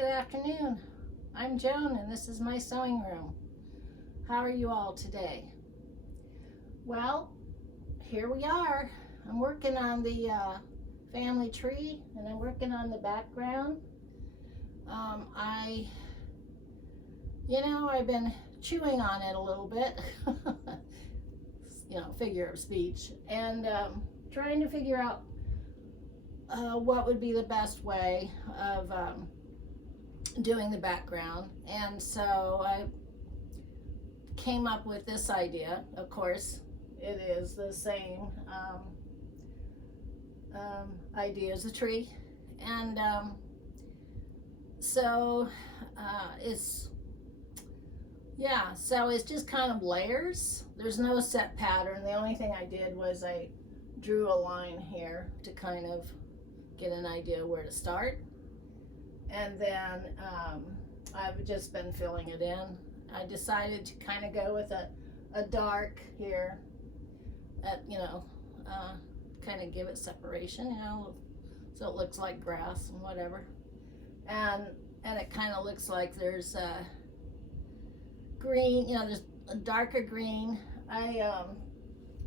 Good afternoon. I'm Joan and this is my sewing room. How are you all today? Well, here we are. I'm working on the family tree and I'm working on the background. I've been chewing on it a little bit, figure of speech, and trying to figure out what would be the best way of doing the background. And so I came up with this idea. Of course, it is the same idea as the tree. And so it's just kind of layers. There's no set pattern. The only thing I did was I drew a line here to kind of get an idea where to start. And then I've just been filling it in. I decided to kind of go with a dark here, kind of give it separation, so it looks like grass and whatever. And it kind of looks like there's green, there's a darker green. I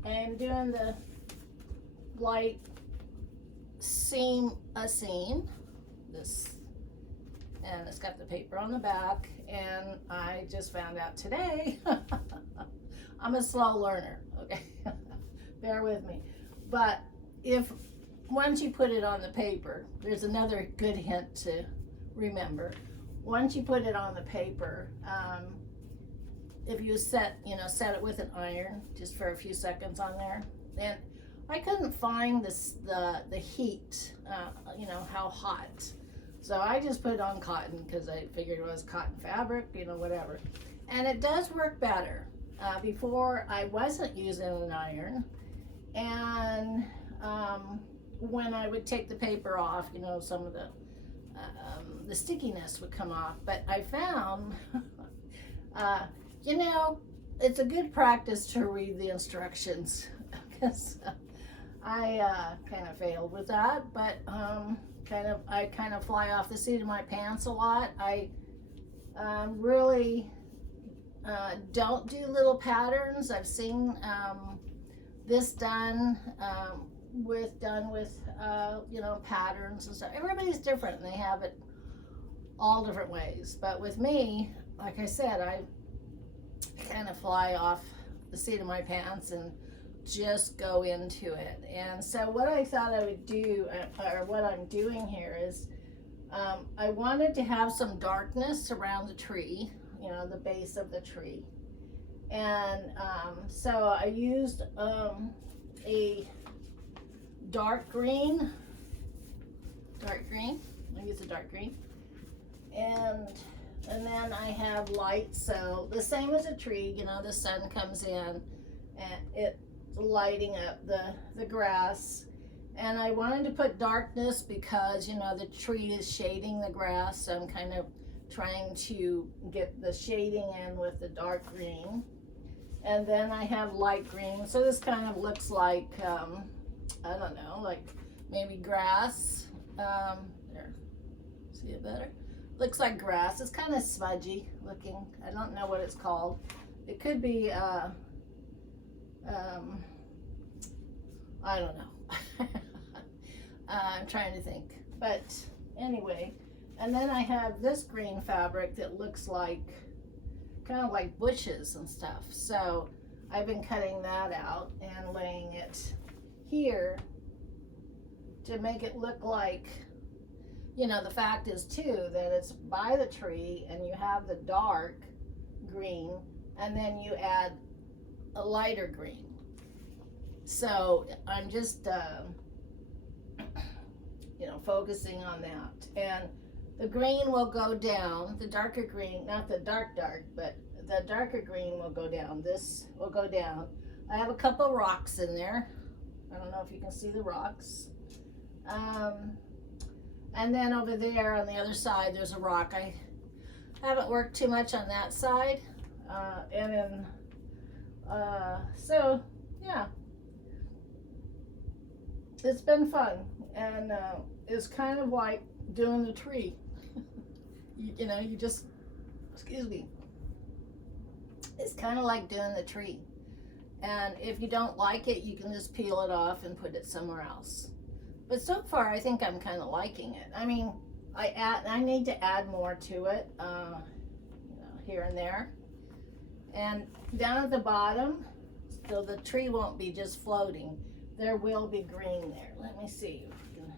am doing the light seam, this, and it's got the paper on the back. And I just found out today, I'm a slow learner, okay? Bear with me. But once you put it on the paper, there's another good hint to remember. Once you put it on the paper, if you set it with an iron just for a few seconds on there, and I couldn't find the heat, how hot. So I just put it on cotton because I figured it was cotton fabric, whatever. And it does work better. Before I wasn't using an iron, and when I would take the paper off, some of the stickiness would come off. But I found, it's a good practice to read the instructions, because I kind of failed with that. But I kind of fly off the seat of my pants a lot. I really don't do little patterns. I've seen this done with patterns and stuff. Everybody's different and they have it all different ways. But with me, like I said, I kind of fly off the seat of my pants and just go into it. And so what I thought I would do, or what I'm doing here, is I wanted to have some darkness around the tree, the base of the tree. And so I used a dark green. I used a dark green. And then I have light, so the same as a tree, the sun comes in and it's lighting up the grass. And I wanted to put darkness because the tree is shading the grass, so I'm kind of trying to get the shading in with the dark green. And then I have light green, so this kind of looks like I don't know, like maybe grass. There, see it better? Looks like grass. It's kind of smudgy looking. I don't know what it's called. It could be I don't know. I'm trying to think. But anyway, and then I have this green fabric that looks like kind of like bushes and stuff. So I've been cutting that out and laying it here to make it look like, the fact is too that it's by the tree and you have the dark green and then you add a lighter green. So I'm just focusing on that. And the green will go down, the darker green, not the dark, but the darker green will go down. This will go down. I have a couple rocks in there. I don't know if you can see the rocks. And then over there on the other side, there's a rock. I haven't worked too much on that side. So yeah, it's been fun. And it's kind of like doing the tree. You know, you just, excuse me, it's kind of like doing the tree. And if you don't like it, you can just peel it off and put it somewhere else. But so far, I think I'm kind of liking it. I mean, I need to add more to it, you know, here and there. And down at the bottom, so the tree won't be just floating, there will be green there. Let me see if we can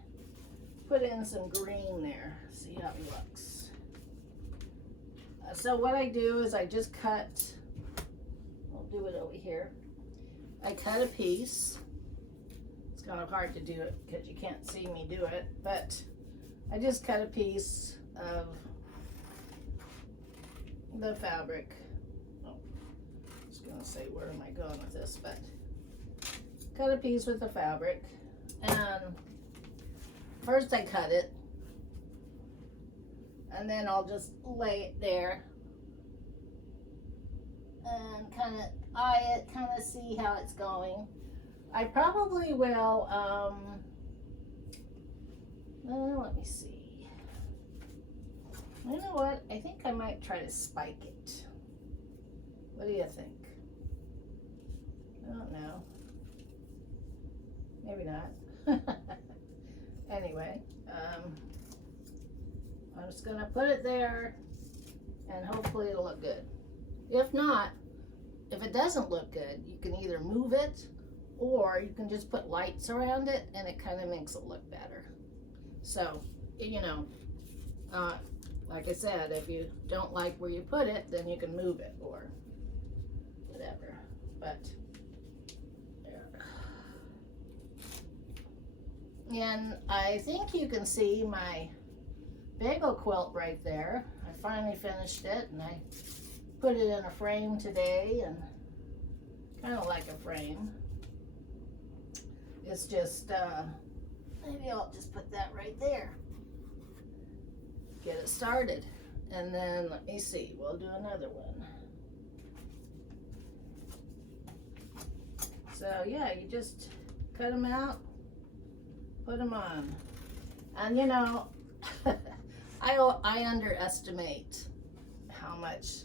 put in some green there, see how it looks. So what I do is I just cut, I'll do it over here. I cut a piece. It's kind of hard to do it because you can't see me do it, but I just cut a piece of the fabric. Oh, I was gonna say, where am I going with this? But cut a piece with the fabric, and first I cut it, and then I'll just lay it there and kind of eye it, kind of see how it's going. I probably will, let me see. You know what? I think I might try to spike it. What do you think? I don't know. Maybe not. Anyway, I'm just gonna put it there and hopefully it'll look good. If not, if it doesn't look good, you can either move it or you can just put lights around it and it kind of makes it look better. So, you know, like I said, if you don't like where you put it, then you can move it or whatever. But, and I think you can see my bagel quilt right there. I finally finished it and I put it in a frame today, and kind of like a frame. It's just, maybe I'll just put that right there. Get it started. And then, let me see, we'll do another one. So yeah, you just cut them out, put them on. And you know, I underestimate how much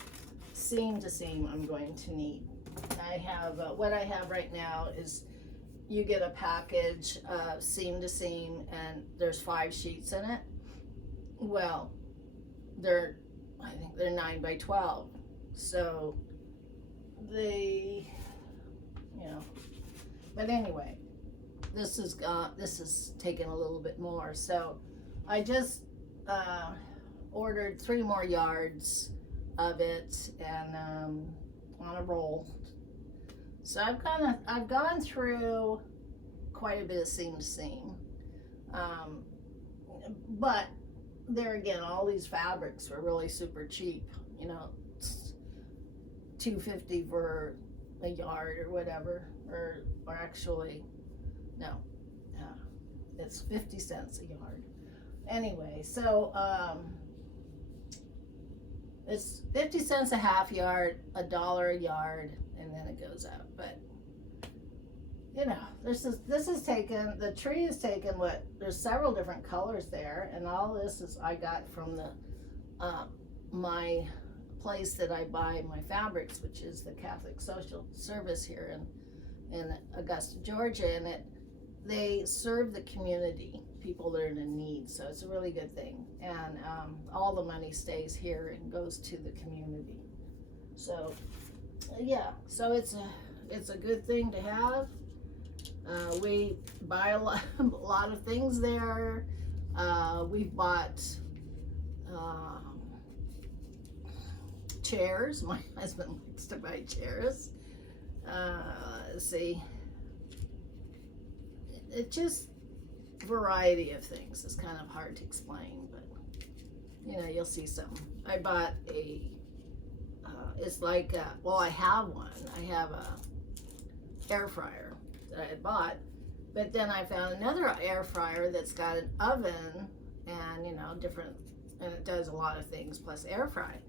seam to seam I'm going to need. I have, what I have right now is you get a package of seam to seam and there's 5 sheets in it. Well, I think they're 9 by 12. So they, you know, but anyway, this is taking a little bit more. So I just ordered 3 more yards of it and on a roll. So I've gone through quite a bit of seam to seam, but there again, all these fabrics were really super cheap. You know, $2.50 for a yard or whatever, or actually, no, it's 50 cents a yard. Anyway, so it's 50 cents a half yard, $1 a yard, and then it goes up. But you know, this is taken, the tree is taken, there's several different colors there, and all this is I got from the my place that I buy my fabrics, which is the Catholic Social Service here in Augusta, Georgia, and they serve the community, people that are in need, so it's a really good thing. And all the money stays here and goes to the community. So yeah, so it's a good thing to have. We buy a lot of things there. We've bought chairs. My husband likes to buy chairs. Let's see. It just variety of things. It's kind of hard to explain, but you know, you'll see some. I bought a. It's like well, I have one. I have a air fryer that I had bought, but then I found another air fryer that's got an oven and you know, different, and it does a lot of things plus air fry.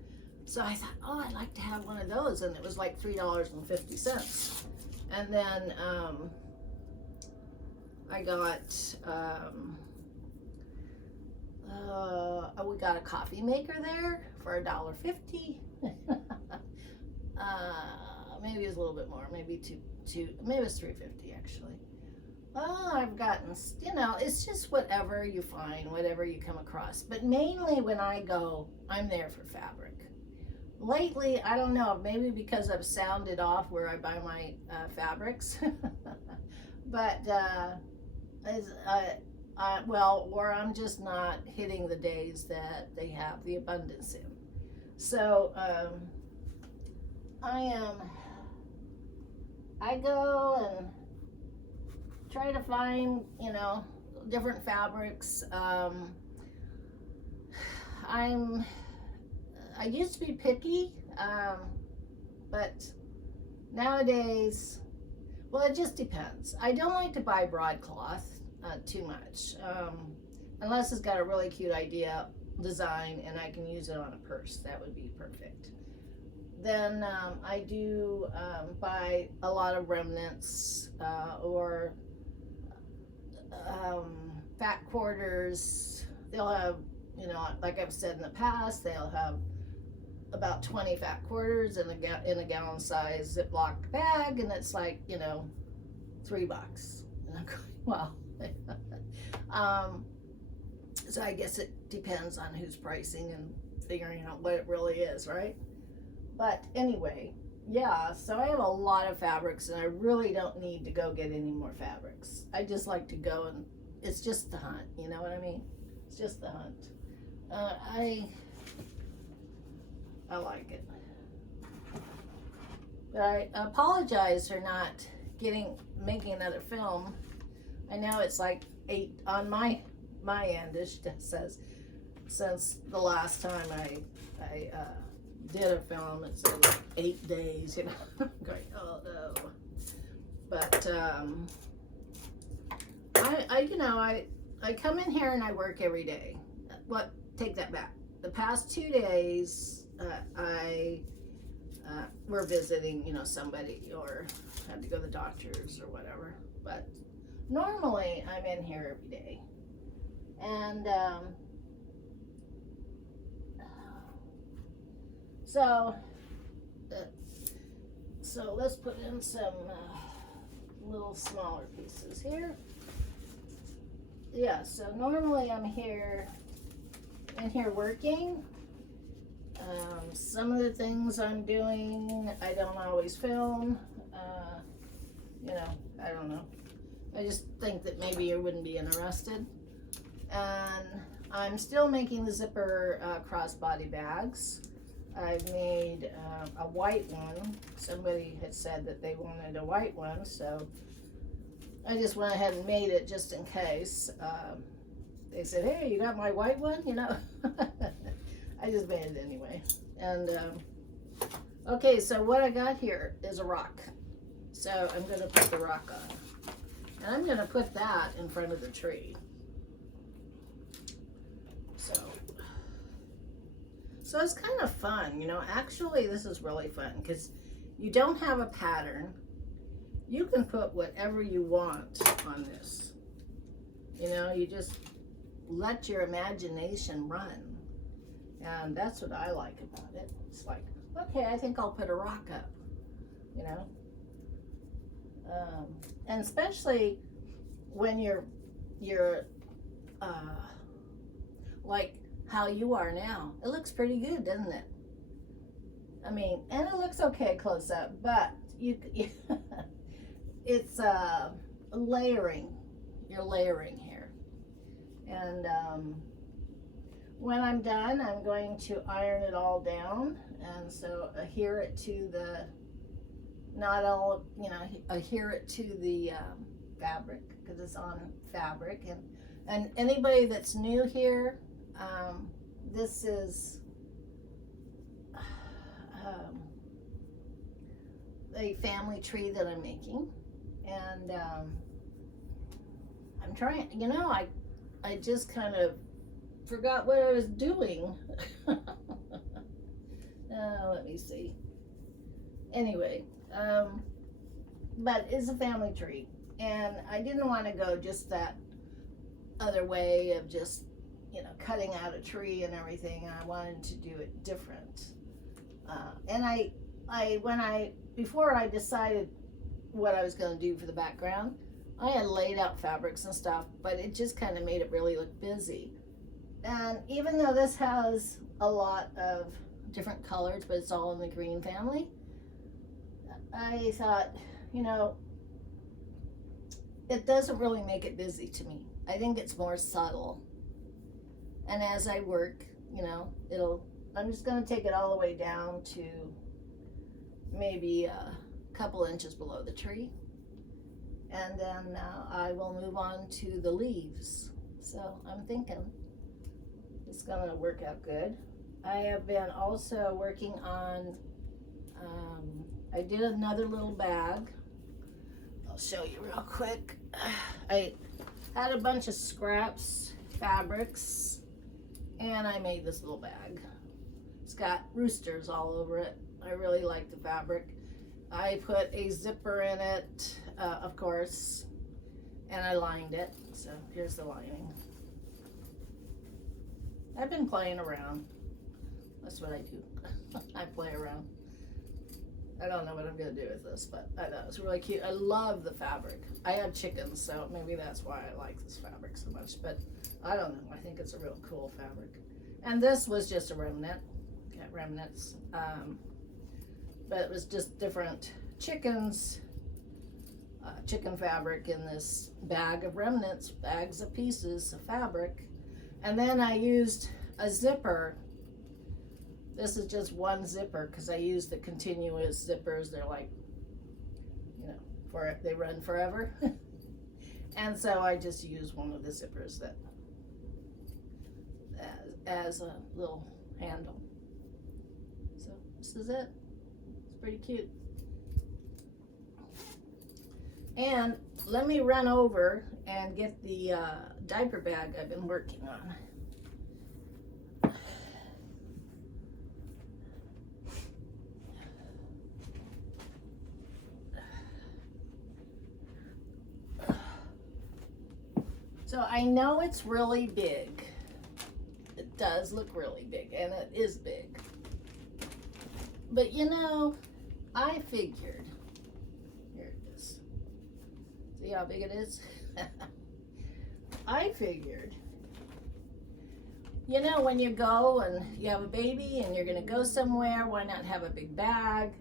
So I thought, oh, I'd like to have one of those, and it was like $3.50. And then I got we got a coffee maker there for $1.50. Maybe it was a little bit more, maybe maybe it was $3.50 actually. I've gotten, you know, it's just whatever you find, whatever you come across. But mainly when I go, I'm there for fabric. Lately, I don't know, maybe because I've sounded off where I buy my fabrics, but well, or I'm just not hitting the days that they have the abundance in. So I go and try to find, you know, different fabrics. I used to be picky, but nowadays, well, it just depends. I don't like to buy broadcloth too much, unless it's got a really cute design, and I can use it on a purse. That would be perfect. Then I do buy a lot of remnants or fat quarters. They'll have, you know, like I've said in the past, they'll have about 20 fat quarters in a gallon size Ziploc bag, and it's like, you know, $3. And I'm going, wow. So I guess it depends on who's pricing and figuring out what it really is, right? But anyway, yeah, so I have a lot of fabrics, and I really don't need to go get any more fabrics. I just like to go, and it's just the hunt, you know what I mean? It's just the hunt. I like it. But I apologize for not making another film. I know it's like 8 on my end. It says since the last time I did a film, it said like 8 days. You know, I'm going, oh no. But I come in here and I work every day. Take that back. The past 2 days, we're visiting, you know, somebody, or had to go to the doctors or whatever. But normally I'm in here every day. And so let's put in some little smaller pieces here. Yeah, so normally I'm in here working. Some of the things I'm doing, I don't always film. You know, I don't know. I just think that maybe you wouldn't be interested. And I'm still making the zipper crossbody bags. I've made a white one. Somebody had said that they wanted a white one, so I just went ahead and made it just in case. They said, hey, you got my white one? You know, I just made it anyway. And okay, so what I got here is a rock. So I'm going to put the rock on. And I'm going to put that in front of the tree. So it's kind of fun, you know. Actually, this is really fun because you don't have a pattern. You can put whatever you want on this. You know, you just let your imagination run. And that's what I like about it. It's like, okay, I think I'll put a rock up, you know. And especially when you're like how you are now. It looks pretty good, doesn't it? I mean, and it looks okay close up, but it's layering. You're layering here. And when I'm done, I'm going to iron it all down, and so adhere it to the, not all, you know, adhere it to the fabric, because it's on fabric. And anybody that's new here, this is a family tree that I'm making, and I'm trying, you know, I just kind of forgot what I was doing. Let me see. Anyway, but it's a family tree, and I didn't want to go just that other way of just you know, cutting out a tree and everything, and I wanted to do it different. And before I decided what I was going to do for the background, I had laid out fabrics and stuff, but it just kind of made it really look busy. And even though this has a lot of different colors, but it's all in the green family, I thought, you know, it doesn't really make it busy to me. I think it's more subtle. And as I work, you know, I'm just going to take it all the way down to maybe a couple inches below the tree. And then I will move on to the leaves. So I'm thinking it's going to work out good. I have been also working on, I did another little bag. I'll show you real quick. I had a bunch of scraps, fabrics, and I made this little bag. It's got roosters all over it. I really like the fabric. I put a zipper in it, of course, and I lined it. So here's the lining. I've been playing around. That's what I do. I play around. I don't know what I'm gonna do with this, but I thought it was really cute. I love the fabric. I have chickens, so maybe that's why I like this fabric so much, but I don't know. I think it's a real cool fabric. And this was just a remnant. Got remnants. But it was just different chickens, chicken fabric in this bag of remnants, bags of pieces of fabric. And then I used a zipper. This is just one zipper because I use the continuous zippers. They're like, you know, they run forever. And so I just use one of the zippers that as a little handle. So this is it. It's pretty cute. And let me run over and get the diaper bag I've been working on. So I know it's really big. It does look really big, and it is big. But you know, I figured, here it is. See how big it is? I figured, you know, when you go and you have a baby and you're gonna go somewhere, why not have a big bag?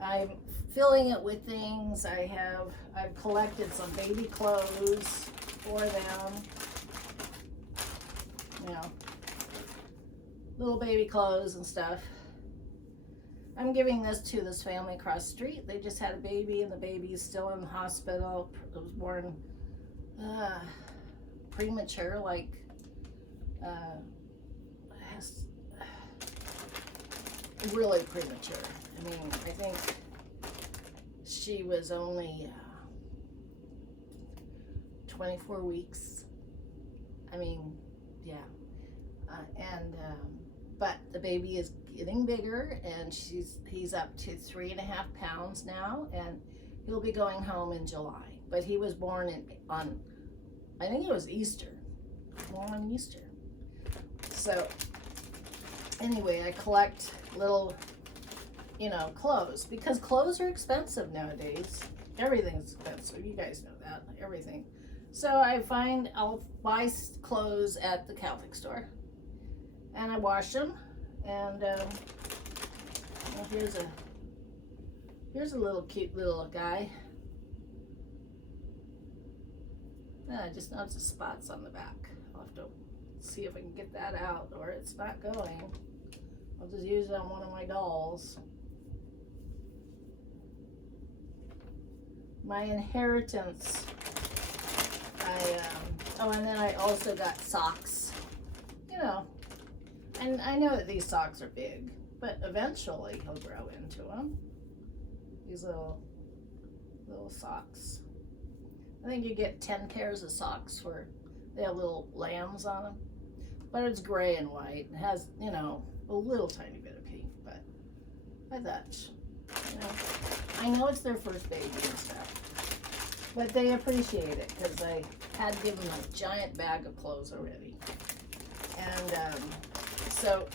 I'm filling it with things. I've collected some baby clothes for them, you know, little baby clothes and stuff. I'm giving this to this family across the street. They just had a baby, and the baby is still in the hospital. It was born premature, like really premature. I mean, I think she was only 24 weeks. I mean, yeah. But the baby is getting bigger, and he's up to 3.5 pounds now, and he'll be going home in July. But he was born on, I think it was Easter. Born on Easter. So anyway, I collect little, you know, clothes, because clothes are expensive nowadays. Everything's expensive. You guys know that. Everything. So I'll buy clothes at the Catholic store, and I wash them, and well, here's a little cute little guy. I just noticed the spots on the back. I'll have to see if I can get that out, or it's not going. I'll just use it on one of my dolls. My inheritance. And then I also got socks, you know, and I know that these socks are big, but eventually he'll grow into them. These little socks. I think you get 10 pairs of socks they have little lambs on them, but it's gray and white. It has, you know, a little tiny bit of pink, but I thought, you know, I know it's their first baby and stuff, but they appreciate it because I had given them a giant bag of clothes already. And so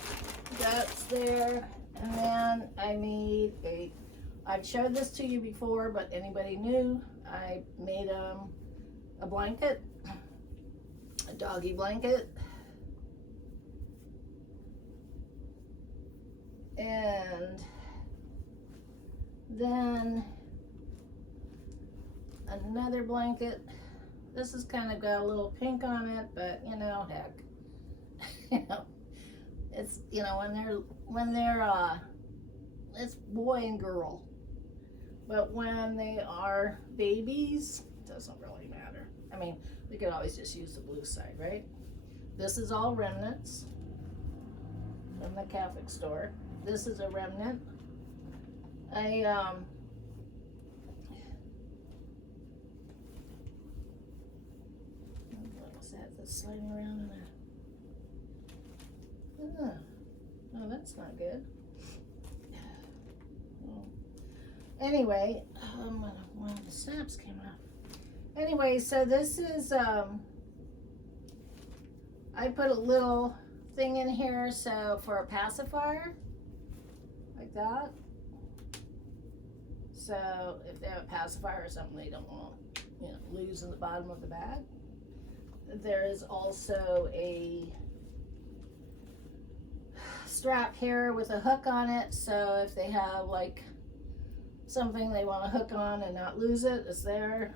that's there. And then I made I've showed this to you before, but anybody new, I made a blanket, a doggy blanket. And then another blanket. This has kind of got a little pink on it, but you know, heck, you know, it's, you know, when they're it's boy and girl, but when they are babies, it doesn't really matter. I mean, we could always just use the blue side, right? This is all remnants from the Catholic store. This is a remnant. What was that? That's sliding around in a. Oh, that's not good. Oh. Anyway, one of the snaps came off. Anyway, so this is I put a little thing in here so for a pacifier, like that. So if they have a pacifier or something they don't want to, you know, lose in the bottom of the bag. There is also a strap here with a hook on it, so if they have like something they want to hook on and not lose it, it's there.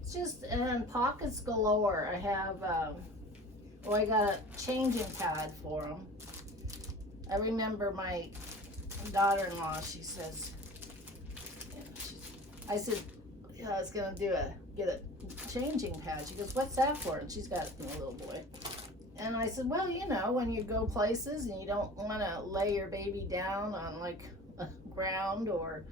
It's just, and pockets galore. I have I got a changing pad for them. I remember my daughter-in-law, she says, you know, I said, yeah, I was gonna get a changing pad. She goes, what's that for? And she's got a little boy. And I said, well, you know, when you go places and you don't want to lay your baby down on like a ground or,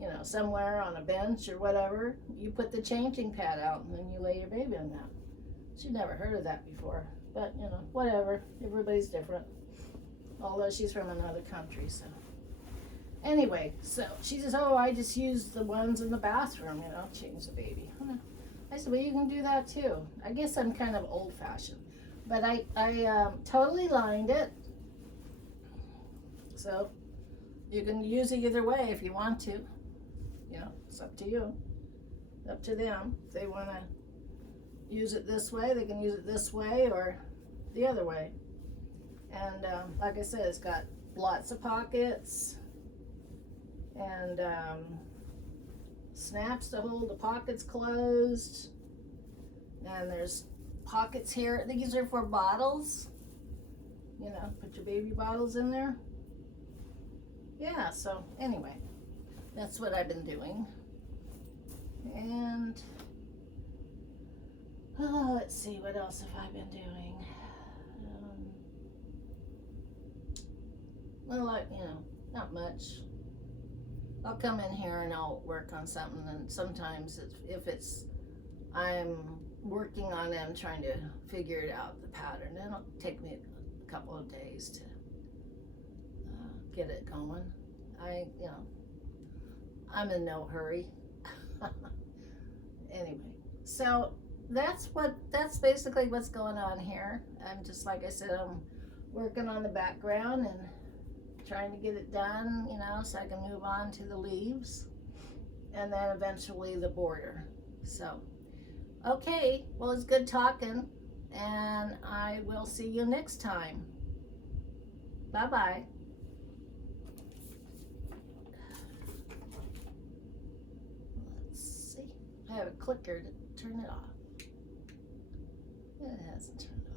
you know, somewhere on a bench or whatever, you put the changing pad out and then you lay your baby on that. She'd never heard of that before, but you know, whatever. Everybody's different. Although she's from another country, so. Anyway, so she says, oh, I just use the ones in the bathroom, you know, change the baby. I said, well, you can do that too. I guess I'm kind of old-fashioned. But I totally lined it. So you can use it either way if you want to. You know, it's up to you. Up to them. If they want to use it this way, they can use it this way or the other way. And like I said, it's got lots of pockets and snaps to hold the pockets closed. And there's pockets here. These are for bottles. You know, put your baby bottles in there. Yeah, so anyway, that's what I've been doing. And let's see, what else have I been doing? Well, you know, not much. I'll come in here and I'll work on something, and sometimes if it's I'm working on them, trying to figure it out, the pattern, it'll take me a couple of days to get it going. You know, I'm in no hurry. Anyway, so that's basically what's going on here. I'm just, like I said, I'm working on the background and trying to get it done, you know, so I can move on to the leaves and then eventually the border. So, okay, well, it's good talking, and I will see you next time. Bye-bye. Let's see. I have a clicker to turn it off. It hasn't turned off.